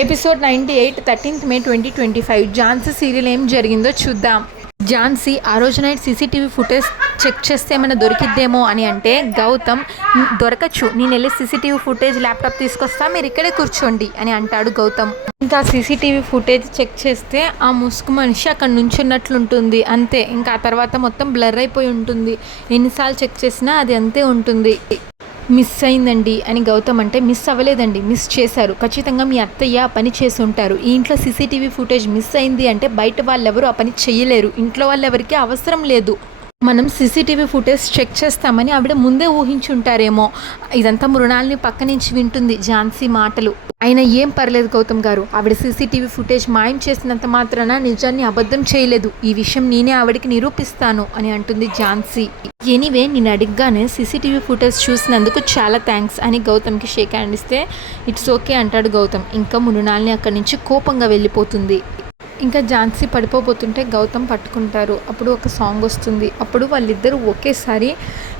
Episode 98 13th May 2025 Jhansi serial ఏం జరిగిందో చూద్దాం. ఝాన్సీ ఆ రోజు నైట్ సీసీటీవీ ఫుటేజ్ చెక్ చేస్తే ఏమైనా దొరికిద్దేమో అని అంటే గౌతమ్ దొరకచ్చు, నేను వెళ్ళి సీసీటీవీ ఫుటేజ్ ల్యాప్టాప్ తీసుకొస్తా, మీరు ఇక్కడే కూర్చోండి అని అంటాడు గౌతమ్. ఇంకా సీసీటీవీ ఫుటేజ్ చెక్ చేస్తే ఆ ముసుగు మనిషి అక్కడ నుంచున్నట్లుంటుంది అంతే. ఇంకా ఆ తర్వాత మొత్తం బ్లర్ అయిపోయి ఉంటుంది. ఎన్నిసార్లు చెక్ చేసినా అది అంతే ఉంటుంది. మిస్ అయిందండి అని గౌతమ్ అంటే, మిస్ అవ్వలేదండి, మిస్ చేశారు, ఖచ్చితంగా మీ అత్తయ్య ఆ పని చేసి ఉంటారు. ఈ ఇంట్లో సీసీటీవీ ఫుటేజ్ మిస్ అయింది అంటే బయట వాళ్ళెవరు ఆ పని చేయలేరు, ఇంట్లో వాళ్ళెవరికి అవసరం లేదు. మనం సీసీటీవీ ఫుటేజ్ చెక్ చేస్తామని ఆవిడ ముందే ఊహించుంటారేమో. ఇదంతా మృణాల్ని పక్క నుంచి వింటుంది ఝాన్సీ మాటలు. అయినా ఏం పర్లేదు గౌతమ్ గారు, ఆవిడ సీసీటీవీ ఫుటేజ్ మాయం చేసినంత మాత్రాన నిజాన్ని అబద్ధం చేయలేదు, ఈ విషయం నేనే ఆవిడకి నిరూపిస్తాను అని అంటుంది ఝాన్సీ. ఎనీవే నేను అడిగ్గానే సీసీటీవీ ఫుటేజ్ చూసినందుకు చాలా థ్యాంక్స్ అని గౌతమ్కి షేక్ హ్యాండ్ ఇస్తే ఇట్స్ ఓకే అంటాడు గౌతమ్. ఇంకా మృణాల్ని అక్కడి నుంచి కోపంగా వెళ్ళిపోతుంది. ఇంకా ఝాన్సీ పడిపోతుంటే గౌతమ్ పట్టుకుంటారు. అప్పుడు ఒక సాంగ్ వస్తుంది. అప్పుడు వాళ్ళిద్దరూ ఒకేసారి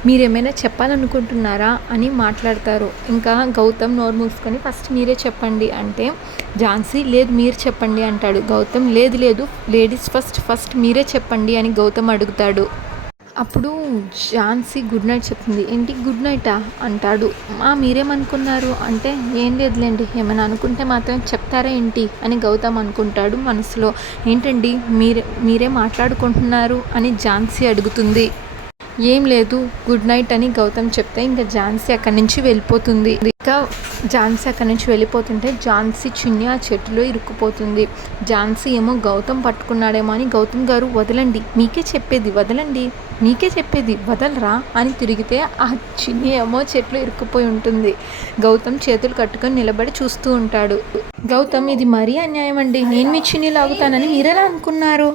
మీరేమైనా చెప్పాలనుకుంటున్నారా అని మాట్లాడతారు. ఇంకా గౌతమ్ నోరు మూసుకొని ఫస్ట్ మీరే చెప్పండి అంటే ఝాన్సీ లేదు మీరు చెప్పండి అంటాడు. గౌతమ్ లేదు లేదు లేడీస్ ఫస్ట్ మీరే చెప్పండి అని గౌతమ్ అడుగుతాడు. అప్పుడు ఝాన్సీ గుడ్ నైట్ చెప్తుంది. ఏంటి గుడ్ నైటా అంటాడు. మీరేమనుకున్నారు అంటే ఏం లేదులేండి, ఏమైనా అనుకుంటే మాత్రం చెప్తారా ఏంటి అని గౌతమ్ అనుకుంటాడు మనసులో. ఏంటండి మీరే మాట్లాడుకుంటున్నారు అని ఝాన్సీ అడుగుతుంది. ఏం లేదు గుడ్ నైట్ అని గౌతమ్ చెప్తే ఇంకా ఝాన్సీ అక్కడి నుంచి వెళ్ళిపోతుంది. ఇంకా ఝాన్సీ అక్కడి నుంచి వెళ్ళిపోతుంటే ఝాన్సీ చిన్ని ఆ చెట్టులో ఇరుక్కుపోతుంది. ఝాన్సీ ఏమో గౌతమ్ పట్టుకున్నాడేమో అని గౌతమ్ గారు వదలండి, మీకే చెప్పేది వదలండి, మీకే చెప్పేది వదలరా అని తిరిగితే ఆ చిన్ని ఏమో చెట్లు ఇరుక్కుపోయి ఉంటుంది. గౌతమ్ చేతులు కట్టుకొని నిలబడి చూస్తూ ఉంటాడు. గౌతమ్ ఇది మరీ అన్యాయం అండి, నేను మీ చిన్ని లాగుతానని మీరెలా అనుకున్నారు?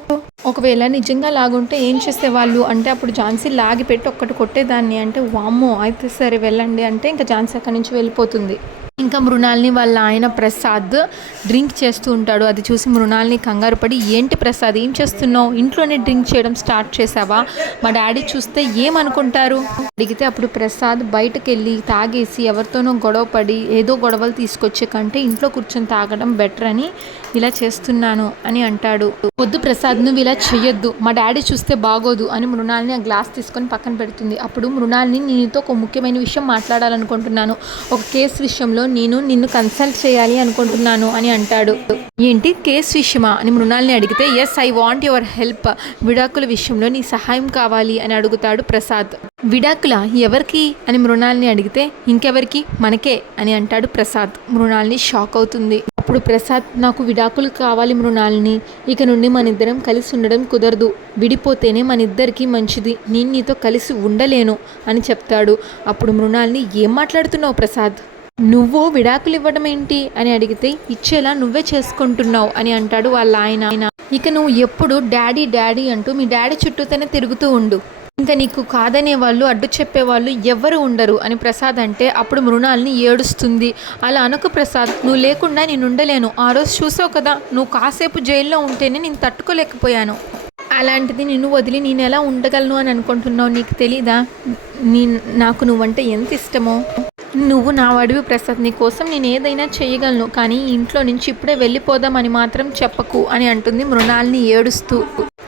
ఒకవేళ నిజంగా లాగుంటే ఏం చేసేవాళ్ళు అంటే అప్పుడు ఝాన్సీ లాగి పెట్టి ఒక్కటి కొట్టేదాన్ని అంటే వామ్మో అయితే సరే వెళ్ళండి అంటే ఇంకా ఝాన్సీ అక్కడి నుంచి వెళ్ళిపోతుంది. ఇంకా మృణాల్ని వాళ్ళ ఆయన ప్రసాద్ డ్రింక్ చేస్తూ ఉంటాడు. అది చూసి మృణాల్ని కంగారు పడి ఏంటి ప్రసాద్ ఏం చేస్తున్నావు, ఇంట్లోనే డ్రింక్ చేయడం స్టార్ట్ చేసావా, మా డాడీ చూస్తే ఏమనుకుంటారు అడిగితే అప్పుడు ప్రసాద్ బయటకు వెళ్ళి తాగేసి ఎవరితోనో గొడవ పడి ఏదో గొడవలు తీసుకొచ్చే కంటే ఇంట్లో కూర్చొని తాగడం బెటర్ అని ఇలా చేస్తున్నాను అని అంటాడు. వద్దు ప్రసాద్ నువ్వు ఇలా చెయ్యొద్దు, మా డాడీ చూస్తే బాగోదు అని మృణాల్ని ఆ గ్లాస్ తీసుకొని పక్కన పెడుతుంది. అప్పుడు మృణాల్ని నీతో ఒక ముఖ్యమైన విషయం మాట్లాడాలనుకుంటున్నాను, ఒక కేసు విషయంలో నేను నిన్ను కన్సల్ట్ చేయాలి అనుకుంటున్నాను అని అంటాడు. ఏంటి కేసు విషయమా అని మృణాల్ని అడిగితే yes I want your help, విడాకుల విషయంలో నీ సహాయం కావాలి అని అడుగుతాడు ప్రసాద్. విడాకుల ఎవరికి అని మృణాల్ని అడిగితే ఇంకెవరికి మనకే అని అంటాడు ప్రసాద్. మృణాల్ని షాక్ అవుతుంది. అప్పుడు ప్రసాద్ నాకు విడాకులు కావాలి మృణాల్ని, ఇక నుండి మన ఇద్దరం కలిసి ఉండడం కుదరదు, విడిపోతేనే మన ఇద్దరికి మంచిది, నేను నీతో కలిసి ఉండలేను అని చెప్తాడు. అప్పుడు మృణాల్ని ఏం మాట్లాడుతున్నావు ప్రసాద్, నువ్వు విడాకులు ఇవ్వడం ఏంటి అని అడిగితే ఇచ్చేలా నువ్వే చేసుకుంటున్నావు అని అంటాడు వాళ్ళ ఆయన. ఇక నువ్వు ఎప్పుడు డాడీ డాడీ అంటూ మీ డాడీ చుట్టూతోనే తిరుగుతూ ఉండు, ఇంకా నీకు కాదనే వాళ్ళు అడ్డు చెప్పేవాళ్ళు ఎవరు ఉండరు అని ప్రసాద్ అంటే అప్పుడు మృణాల్ని ఏడుస్తుంది. అలా అనుకు ప్రసాద్, నువ్వు లేకుండా నేను ఉండలేను, ఆ రోజు చూసావు కదా నువ్వు కాసేపు జైల్లో ఉంటేనే నేను తట్టుకోలేకపోయాను, అలాంటిది నిన్ను వదిలి నేను ఎలా ఉండగలను అని అనుకుంటున్నావు, నీకు తెలీదా నాకు నువ్వంటే ఎంత ఇష్టమో, నువ్వు నా వాడివి ప్రసాద్, నీ కోసం నేను ఏదైనా చేయగలను, కానీ ఇంట్లో నుంచి ఇప్పుడే వెళ్ళిపోదామని మాత్రం చెప్పకు అని అంటుంది మృణాల్ని ఏడుస్తూ.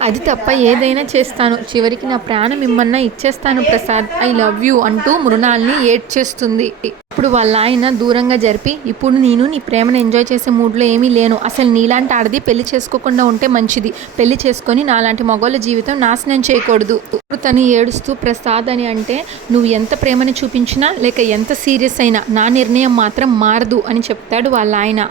అది తప్ప ఏదైనా చేస్తాను, చివరికి నా ప్రాణం ఇమ్మన్నా ఇచ్చేస్తాను ప్రసాద్, ఐ లవ్ యూ అంటూ మృణాల్ని ఏడ్చేస్తుంది. ఇప్పుడు వాళ్ళ ఆయన దూరంగా జరిపి ఇప్పుడు నేను నీ ప్రేమను ఎంజాయ్ చేసే మూడ్లో ఏమీ లేను, అసలు నీలాంటి ఆడది పెళ్లి చేసుకోకుండా ఉంటే మంచిది, పెళ్లి చేసుకొని నాలాంటి మగవాళ్ళ జీవితం నాశనం చేయకూడదు. ఇప్పుడు తను ఏడుస్తూ ప్రసాద్ అని అంటే నువ్వు ఎంత ప్రేమని చూపించినా లేక ఎంత సీరియస్ అయినా నా నిర్ణయం మాత్రం మారదు అని చెప్తాడు వాళ్ళ ఆయన.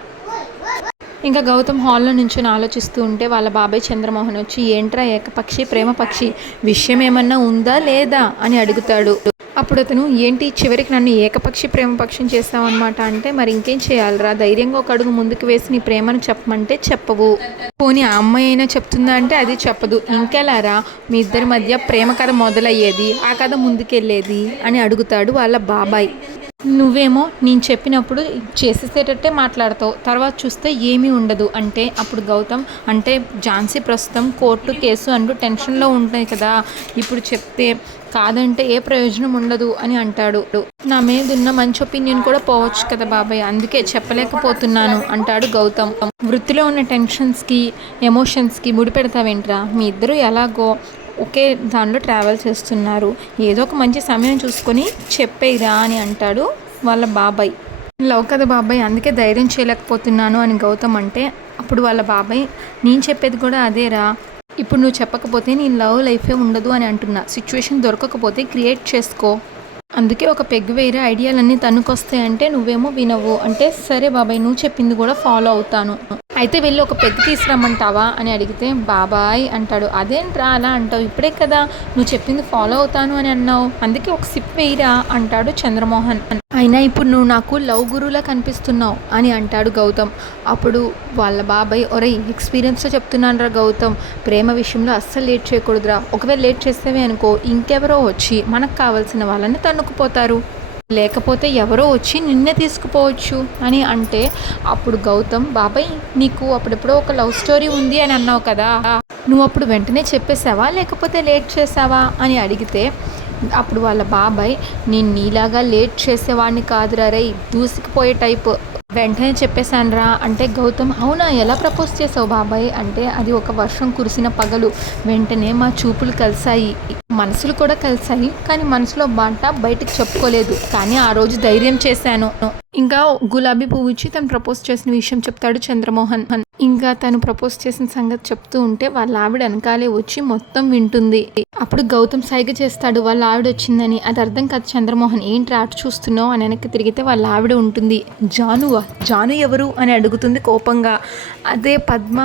ఇంకా గౌతమ్ హాల్లో నుంచి ఆలోచిస్తూ ఉంటే వాళ్ళ బాబాయ్ చంద్రమోహన్ వచ్చి ఏంట్రా ఏకపక్షి ప్రేమ పక్షి, విషయం ఏమన్నా ఉందా లేదా అని అడుగుతాడు. అప్పుడు అతను ఏంటి చివరికి నన్ను ఏకపక్షి ప్రేమ పక్షం చేస్తావన్నమాట అంటే మరి ఇంకేం చేయాలరా, ధైర్యంగా ఒక అడుగు ముందుకు వేసి నీ ప్రేమను చెప్పమంటే చెప్పవు, పోనీ ఆ అమ్మాయి అయినా చెప్తుందా అంటే అది చెప్పదు, ఇంకెలారా మీ ఇద్దరి మధ్య ప్రేమ కథ మొదలయ్యేది, ఆ కథ ముందుకెళ్ళేది అని అడుగుతాడు వాళ్ళ బాబాయ్. నువ్వేమో నేను చెప్పినప్పుడు చేసేసేటట్టే మాట్లాడతావు, తర్వాత చూస్తే ఏమీ ఉండదు అంటే అప్పుడు గౌతమ్ అంటే ఝాన్సీ ప్రస్తుతం కోర్టు కేసు అంటూ టెన్షన్లో ఉంటాయి కదా, ఇప్పుడు చెప్తే కాదంటే ఏ ప్రయోజనం ఉండదు అని అంటాడు. నా మీద ఉన్న మంచి ఒపీనియన్ కూడా పోవచ్చు కదా బాబాయ్, అందుకే చెప్పలేకపోతున్నాను అంటాడు గౌతమ్. వృత్తిలో ఉన్న టెన్షన్స్కి ఎమోషన్స్కి ముడిపెడతావేంట్రా, మీ ఇద్దరు ఎలాగో ఒకే దానిలో ట్రావెల్ చేస్తున్నారు, ఏదో ఒక మంచి సమయం చూసుకొని చెప్పేయిరా అని అంటాడు వాళ్ళ బాబాయ్. లవ్ కదా బాబాయ్, అందుకే ధైర్యం చేయలేకపోతున్నాను అని గౌతమ్ అంటే అప్పుడు వాళ్ళ బాబాయ్ నేను చెప్పేది కూడా అదేరా, ఇప్పుడు నువ్వు చెప్పకపోతే నీ లవ్ లైఫే ఉండదు అని అంటున్నా, సిచ్యువేషన్ దొరకకపోతే క్రియేట్ చేసుకో, అందుకే ఒక పెగ్ వేరే ఐడియాలన్నీ తనుకొస్తాయంటే నువ్వేమో వినవు అంటే సరే బాబాయ్ నువ్వు చెప్పింది కూడా ఫాలో అవుతాను, అయితే వెళ్ళి ఒక పెగ్ తీసుకురమ్మంటావా అని అడిగితే బాబాయ్ అంటాడు. అదేంట్రా అలా అంటావు, ఇప్పుడే కదా నువ్వు చెప్పింది ఫాలో అవుతాను అని అన్నావు, అందుకే ఒక సిప్ వేయిరా అంటాడు చంద్రమోహన్. అయినా ఇప్పుడు నువ్వు నాకు లవ్ గురువులా కనిపిస్తున్నావు అని అంటాడు గౌతమ్. అప్పుడు వాళ్ళ బాబాయ్ ఒరే ఎక్స్పీరియన్స్తో చెప్తున్నాను రా గౌతమ్, ప్రేమ విషయంలో అస్సలు లేట్ చేయకూడదురా, ఒకవేళ లేట్ చేస్తేవే అనుకో ఇంకెవరో వచ్చి మనకు కావాల్సిన వాళ్ళని తన్నుకుపోతారు, లేకపోతే ఎవరో వచ్చి నిన్నే తీసుకుపోవచ్చు అని అంటే అప్పుడు గౌతమ్ బాబాయ్ నీకు అప్పుడెప్పుడో ఒక లవ్ స్టోరీ ఉంది అని అన్నావు కదా, నువ్వు అప్పుడు వెంటనే చెప్పేసావా లేకపోతే లేట్ చేసావా అని అడిగితే అప్పుడు వాళ్ళ బాబాయ్ నేను నీలాగా లేట్ చేసేవాడిని కాదురా రే, దూసుకుపోయే టైప్, వెంటనే చెప్పేశాను రా అంటే గౌతమ్ అవునా ఎలా ప్రపోజ్ చేసావు బాబాయ్ అంటే అది ఒక వర్షం కురిసిన పగలు, వెంటనే మా చూపులు కలిసాయి, మనసులు కూడా కలిసాయి, కానీ మనసులో మాట బయటకు చెప్పుకోలేదు, కానీ ఆ రోజు ధైర్యం చేశాను. ఇంకా గులాబీ పువ్వు ఇచ్చి తను ప్రపోజ్ చేసిన విషయం చెప్తాడు చంద్రమోహన్. ఇంకా తను ప్రపోజ్ చేసిన సంగతి చెప్తూ ఉంటే వాళ్ళ ఆవిడ వెనకాలే వచ్చి మొత్తం వింటుంది. అప్పుడు గౌతమ్ సైగ చేస్తాడు వాళ్ళ ఆవిడ వచ్చిందని, అది అర్థం కాదు చంద్రమోహన్ ఏంటి అటు చూస్తున్నావు అని వెనక్కి తిరిగితే వాళ్ళ ఆవిడ ఉంటుంది. జాను ఎవరు అని అడుగుతుంది కోపంగా. అదే పద్మ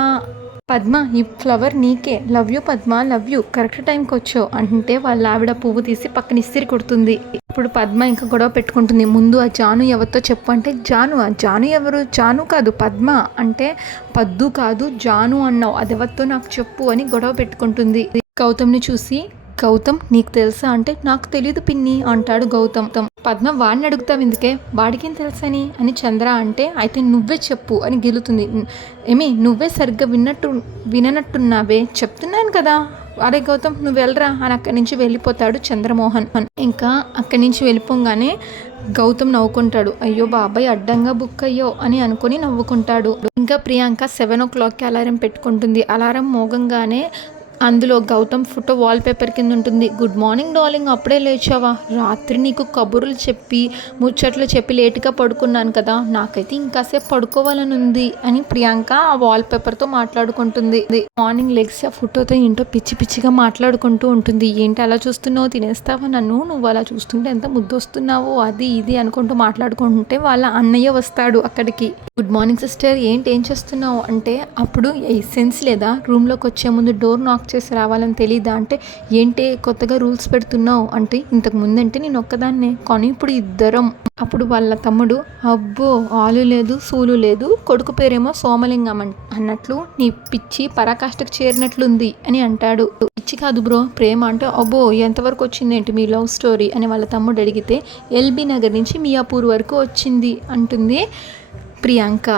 ఈ ఫ్లవర్ నీకే, love you Padma love you, correct టైంకి వచ్చావు అంటే వాళ్ళ ఆవిడ పువ్వు తీసి పక్కన ఇస్తిరి కొడుతుంది. ఇప్పుడు పద్మ ఇంకా గొడవ పెట్టుకుంటుంది, ముందు ఆ జాను ఎవరితో చెప్పు అంటే జాను ఎవరు, జాను కాదు పద్మ అంటే పద్దు కాదు జాను అన్నావు, అది ఎవరితో నాకు చెప్పు అని గొడవ పెట్టుకుంటుంది. గౌతమ్ని చూసి గౌతమ్ నీకు తెలుసా అంటే నాకు తెలీదు పిన్ని అంటాడు గౌతమ్. పద్మ వాడిని అడుగుతావు ఎందుకే, వాడికేం తెలుసని అని చంద్ర అంటే అయితే నువ్వే చెప్పు అని గెలుతుంది. ఏమి నువ్వే సరిగ్గా విననట్టున్నావే, చెప్తున్నాను కదా, అరే గౌతమ్ నువ్వు వెళ్ళరా అని అక్కడి నుంచి వెళ్ళిపోతాడు చంద్రమోహన్. ఇంకా అక్కడి నుంచి వెళ్ళిపోగానే గౌతమ్ నవ్వుకుంటాడు, అయ్యో బాబాయ్ అడ్డంగా బుక్ అయ్యో అని అనుకుని నవ్వుకుంటాడు. ఇంకా ప్రియాంక 7 o'clockకి అలారం పెట్టుకుంటుంది. అలారం మోగంగానే అందులో గౌతమ్ ఫోటో వాల్పేపర్ కింద ఉంటుంది. గుడ్ మార్నింగ్ డార్లింగ్, అప్పుడే లేచావా, రాత్రి నీకు కబుర్లు చెప్పి ముచ్చట్లు చెప్పి లేటుగా పడుకున్నాను కదా, నాకైతే ఇంకాసేపు పడుకోవాలని ఉంది అని ప్రియాంక ఆ వాల్పేపర్తో మాట్లాడుకుంటుంది. మార్నింగ్ లెగ్స్ ఆ ఫోటోతో ఏంటో పిచ్చి పిచ్చిగా మాట్లాడుకుంటూ ఉంటుంది. ఏంటి అలా చూస్తున్నావు, తినేస్తావా నన్ను, నువ్వు అలా చూస్తుంటే ఎంత ముద్దు వస్తున్నావు అది ఇది అనుకుంటూ మాట్లాడుకుంటుంటే వాళ్ళ అన్నయ్య వస్తాడు అక్కడికి. గుడ్ మార్నింగ్ సిస్టర్, ఏం చేస్తున్నావు అంటే అప్పుడు సెన్స్ లేదా, రూమ్లోకి వచ్చే ముందు డోర్ నాక్ చేసి రావాలని తెలీదా అంటే ఏంటి కొత్తగా రూల్స్ పెడుతున్నావు అంటే ఇంతకు ముందంటే నేను ఒక్కదాన్నే కానీ ఇప్పుడు ఇద్దరం. అప్పుడు వాళ్ళ తమ్ముడు అబ్బో ఆలు లేదు సూలు లేదు, కొడుకు పేరేమో సోమలింగం అన్నట్లు నీ పిచ్చి పరాకాష్ఠకు చేరినట్లుంది అని అంటాడు. పిచ్చి కాదు బ్రో ప్రేమ అంటే అబ్బో ఎంతవరకు వచ్చిందేంటి మీ లవ్ స్టోరీ అని వాళ్ళ తమ్ముడు అడిగితే ఎల్బీ నగర్ నుంచి మియాపూర్ వరకు వచ్చింది అంటుంది ప్రియాంక.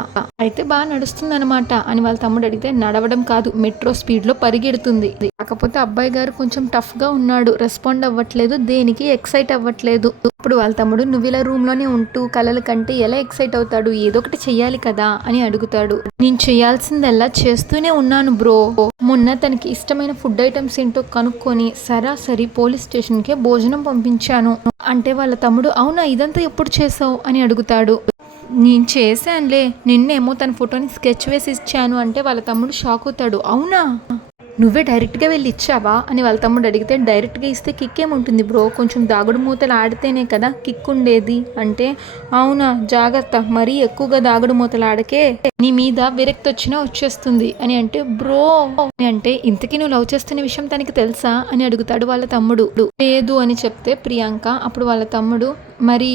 అయితే బాగా నడుస్తుందన్నమాట అని వాళ్ళ తమ్ముడు అడిగితే నడవడం కాదు మెట్రో స్పీడ్లో పరిగెడుతుంది, కాకపోతే అబ్బాయి గారు కొంచెం టఫ్గా ఉన్నాడు, రెస్పాండ్ అవ్వట్లేదు, దేనికి ఎక్సైట్ అవ్వట్లేదు. ఇప్పుడు వాళ్ళ తమ్ముడు నువ్వు ఇలా రూమ్లోనే ఉంటూ కలల కంటే ఎలా ఎక్సైట్ అవుతాడు, ఏదో ఒకటి చెయ్యాలి కదా అని అడుగుతాడు. నేను చేయాల్సిందల్లా చేస్తూనే ఉన్నాను బ్రో, మొన్న తనకి ఇష్టమైన ఫుడ్ ఐటమ్స్ ఏంటో కనుక్కొని సరాసరి పోలీస్ స్టేషన్కే భోజనం పంపించాను అంటే వాళ్ళ తమ్ముడు అవునా ఇదంతా ఎప్పుడు చేసావు అని అడుగుతాడు. నేను చేశానులే, నిన్నేమో తన ఫోటోని స్కెచ్ వేసి ఇచ్చాను అంటే వాళ్ళ తమ్ముడు షాక్ అవుతాడు. అవునా నువ్వే డైరెక్ట్గా వెళ్ళి ఇచ్చావా అని వాళ్ళ తమ్ముడు అడిగితే డైరెక్ట్గా ఇస్తే కిక్ ఏముంటుంది బ్రో, కొంచెం దాగుడు మూతలు ఆడితేనే కదా కిక్ ఉండేది అంటే అవునా జాగ్రత్త మరీ ఎక్కువగా దాగుడు మూతలు ఆడకే, నీ మీద విరక్తి వచ్చినా వచ్చేస్తుంది అని అంటే బ్రో అంటే ఇంతకీ నువ్వు లవ్ చేస్తున్న విషయం తనకి తెలుసా అని అడుగుతాడు వాళ్ళ తమ్ముడు. లేదు అని చెప్తే ప్రియాంక అప్పుడు వాళ్ళ తమ్ముడు మరి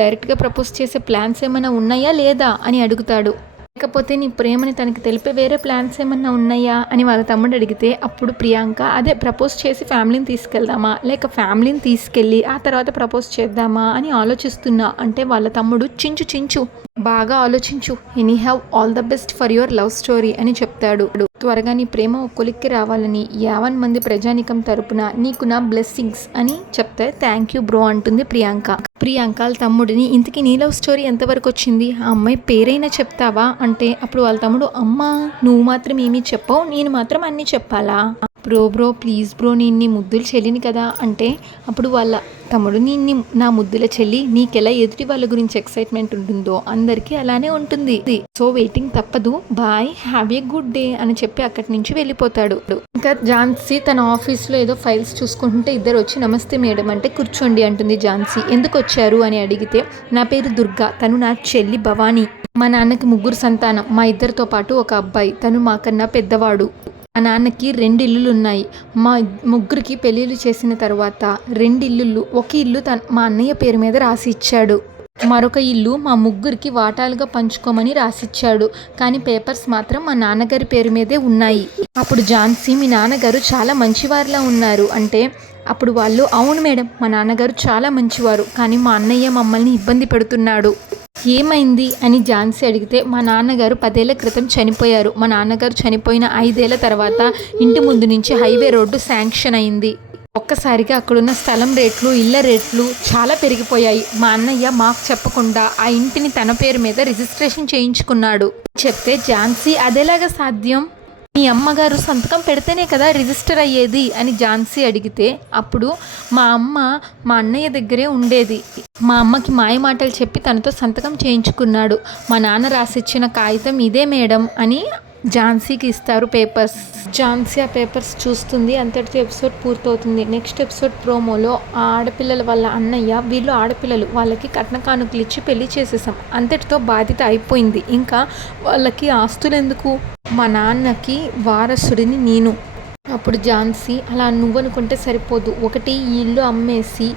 డైరెక్ట్గా ప్రపోజ్ చేసే ప్లాన్స్ ఏమైనా ఉన్నాయా లేదా అని అడుగుతాడు. లేకపోతే నీ ప్రేమని తనకి తెలిపే వేరే ప్లాన్స్ ఏమన్నా ఉన్నాయా అని వాళ్ళ తమ్ముడు అడిగితే అప్పుడు ప్రియాంక అదే ప్రపోజ్ చేసి ఫ్యామిలీని తీసుకెళ్దామా లేక ఫ్యామిలీని తీసుకెళ్ళి ఆ తర్వాత ప్రపోజ్ చేద్దామా అని ఆలోచిస్తున్నా అంటే వాళ్ళ తమ్ముడు చించు బాగా ఆలోచించు, any have all the best for your love story అని చెప్తాడు. త్వరగా నీ ప్రేమ కొలిక్కి రావాలని 50 మంది ప్రజానికం తరపున నీకు నా బ్లెస్సింగ్స్ అని చెప్తే థ్యాంక్ యూ బ్రో అంటుంది ప్రియాంక. వాళ్ళ తమ్ముడిని ఇంతకీ నీ లవ్ స్టోరీ ఎంతవరకు వచ్చింది, ఆ అమ్మాయి పేరైనా చెప్తావా అంటే అప్పుడు వాళ్ళ తమ్ముడు అమ్మా నువ్వు మాత్రం ఏమీ చెప్పవు, నేను మాత్రం అన్నీ చెప్పాలా, బ్రో ప్లీజ్ బ్రో నేను నీ ముద్దులు చెల్లిని కదా అంటే అప్పుడు వాళ్ళ తమ్ముడు నేను నా ముద్దుల చెల్లి, నీకెలా ఎదుటి వాళ్ళ గురించి ఎక్సైట్మెంట్ ఉంటుందో అందరికీ అలానే ఉంటుంది, సో వెయిటింగ్ తప్పదు, bye have a good day అని చెప్పి అక్కడి నుంచి వెళ్ళిపోతాడు. ఇంకా ఝాన్సీ తన ఆఫీస్లో ఏదో ఫైల్స్ చూసుకుంటుంటే ఇద్దరు వచ్చి నమస్తే మేడం అంటే కూర్చోండి అంటుంది ఝాన్సీ. ఎందుకు వచ్చారు అని అడిగితే నా పేరు దుర్గా, తను నా చెల్లి భవానీ, మా నాన్నకి 3 సంతానం, మా ఇద్దరితో పాటు ఒక అబ్బాయి, తను మాకన్నా పెద్దవాడు, మా నాన్నకి 2 ఇల్లులు ఉన్నాయి, మా ముగ్గురికి పెళ్ళిళ్ళు చేసిన తర్వాత 2 ఇల్లులు, ఒక ఇల్లు మా అన్నయ్య పేరు మీద రాసి ఇచ్చాడు, మరొక ఇల్లు మా ముగ్గురికి వాటాలుగా పంచుకోమని రాసిచ్చాడు, కానీ పేపర్స్ మాత్రం మా నాన్నగారి పేరు మీదే ఉన్నాయి. అప్పుడు ఝాన్సీ మీ నాన్నగారు చాలా మంచివారిలా ఉన్నారు అంటే అప్పుడు వాళ్ళు అవును మేడం మా నాన్నగారు చాలా మంచివారు, కానీ మా అన్నయ్య మమ్మల్ని ఇబ్బంది పెడుతున్నాడు. ఏమైంది అని ఝాన్సీ అడిగితే మా నాన్నగారు 10 ఏళ్ల క్రితం చనిపోయారు, మా నాన్నగారు చనిపోయిన 5 ఏళ్ల తర్వాత ఇంటి ముందు నుంచి హైవే రోడ్డు శాంక్షన్ అయింది, ఒక్కసారిగా అక్కడున్న స్థలం రేట్లు ఇళ్ల రేట్లు చాలా పెరిగిపోయాయి, మా అన్నయ్య మాకు చెప్పకుండా ఆ ఇంటిని తన పేరు మీద రిజిస్ట్రేషన్ చేయించుకున్నాడు చెప్తే ఝాన్సీ అదేలాగా సాధ్యం, మీ అమ్మగారు సంతకం పెడితేనే కదా రిజిస్టర్ అయ్యేది అని ఝాన్సీ అడిగితే అప్పుడు మా అమ్మ మా అన్నయ్య దగ్గరే ఉండేది, మా అమ్మకి మాయ మాటలు చెప్పి తనతో సంతకం చేయించుకున్నాడు, మా నాన్న రాసిచ్చిన కాగితం ఇదే మేడం అని ఝాన్సీకి ఇస్తారు పేపర్స్. ఝాన్సీ ఆ పేపర్స్ చూస్తుంది, అంతటితో ఎపిసోడ్ పూర్తవుతుంది. నెక్స్ట్ ఎపిసోడ్ ప్రోమోలో ఆ ఆడపిల్లల వాళ్ళ అన్నయ్య వీళ్ళు ఆడపిల్లలు వాళ్ళకి కట్న కానుకలు ఇచ్చి పెళ్లి చేసేసాం, అంతటితో బాధ్యత అయిపోయింది, ఇంకా వాళ్ళకి ఆస్తులు ఎందుకు, మా నాన్నకి వారసుడిని నేను. అప్పుడు ఝాన్సీ అలా నువ్వు అనుకుంటే సరిపోదు, ఒకటి ఈ ఇల్లు అమ్మేసి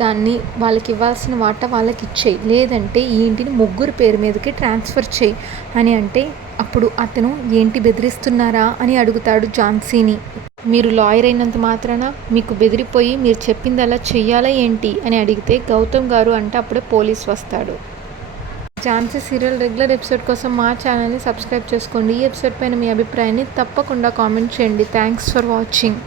దాన్ని వాళ్ళకి ఇవ్వాల్సిన వాటా వాళ్ళకి ఇచ్చేయి, లేదంటే ఈ ఇంటిని 3 పేరు మీదకి ట్రాన్స్ఫర్ చేయి అని అంటే అప్పుడు అతను ఏంటి బెదిరిస్తున్నారా అని అడుగుతాడు ఝాన్సీని. మీరు లాయర్ అయినంత మాత్రాన మీకు బెదిరిపోయి మీరు చెప్పింది అలా చెయ్యాలా ఏంటి అని అడిగితే గౌతమ్ గారు అంటే అప్పుడే పోలీస్ వస్తాడు. ఝాన్సీ సీరియల్ రెగ్యులర్ ఎపిసోడ్ కోసం మా ఛానల్ని సబ్స్క్రైబ్ చేసుకోండి. ఈ ఎపిసోడ్ పైన మీ అభిప్రాయాన్ని తప్పకుండా కామెంట్ చేయండి. Thanks for watching.